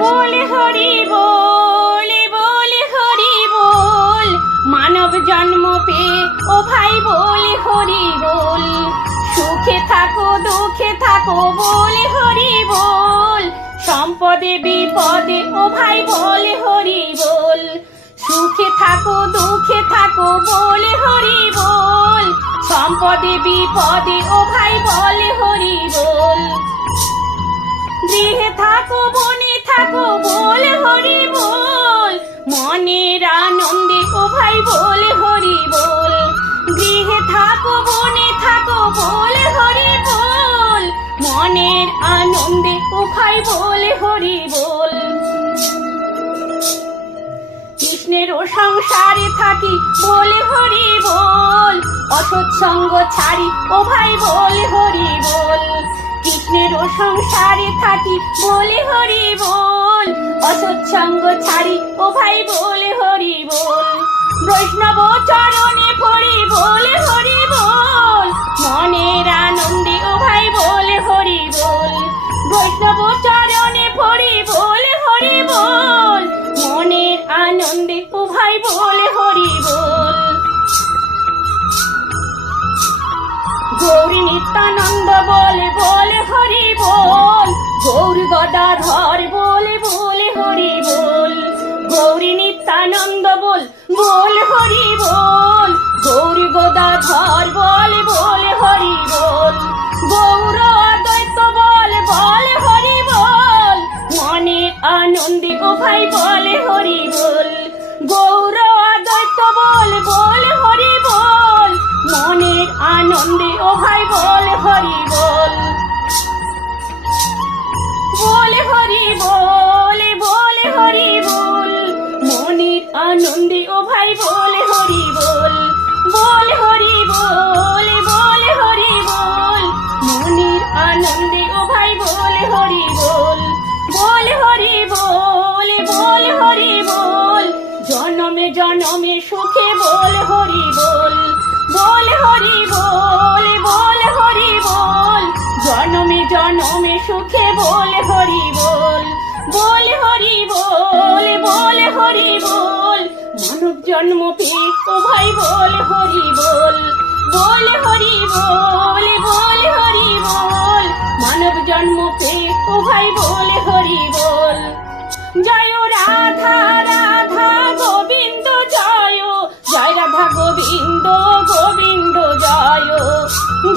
বলে হরি বলে বলে হরি বল, মানব জন্ম পেয়ে ও ভাই বলে হরি বল। সুখে থাকো, দুঃখে থাকো, বলে হরি বল। সম্পদে, বিপদে, ও ভাই বলে হরি বল। সুখে থাকো, দুঃখে থাকো, বলে হরি বল। সম্পদে, বিপদে, ও ভাই বলে হরি বল। গৃহে থাকো হরি বল, মনের আনন্দে ও ভাই বলে, হরি বল। গৃহে থাকো, বনে থাকো, বলে, হরি বল। মনের আনন্দে ও ভাই বলে, হরি বল। কৃষ্ণের ও সংসারে থাকি, বলে, হরি বল। অসৎসঙ্গ ছাড়ি, ও ভাই বলে, হরি বল। কৃষ্ণের ও সংসারে থাকি, বলে, হরি বল। অসৎসঙ্গ ছাড়ি ও ভাই বলে হরি বল। বৈষ্ণব চরণে পড়ি বলে হরি বল। মনের গৌরী নিত্যানন্দ বলে বলে হরি বল। গৌরী গদাধর বলে বলে হরি বল। গৌরী নিত্যানন্দ বল বল হরি বল। গৌরী গদাধর বলে বলে হরি বল। গৌর অদ্বৈত বল, বলে হরি বল। মনে আনন্দে ও ভাই বলে হরি বল। গৌর অদ্বৈত বল, বলে হরি জনমে সুখে বল হরি বল বল হরি বল বল হরি বল। জনমে জনমে সুখে বল হরি বল বল হরি বল বল হরি বল। মানব জন্ম পেয়ে ভাই বল হরি বল বল হরি বল বল হরি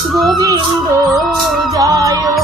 中国病毒加油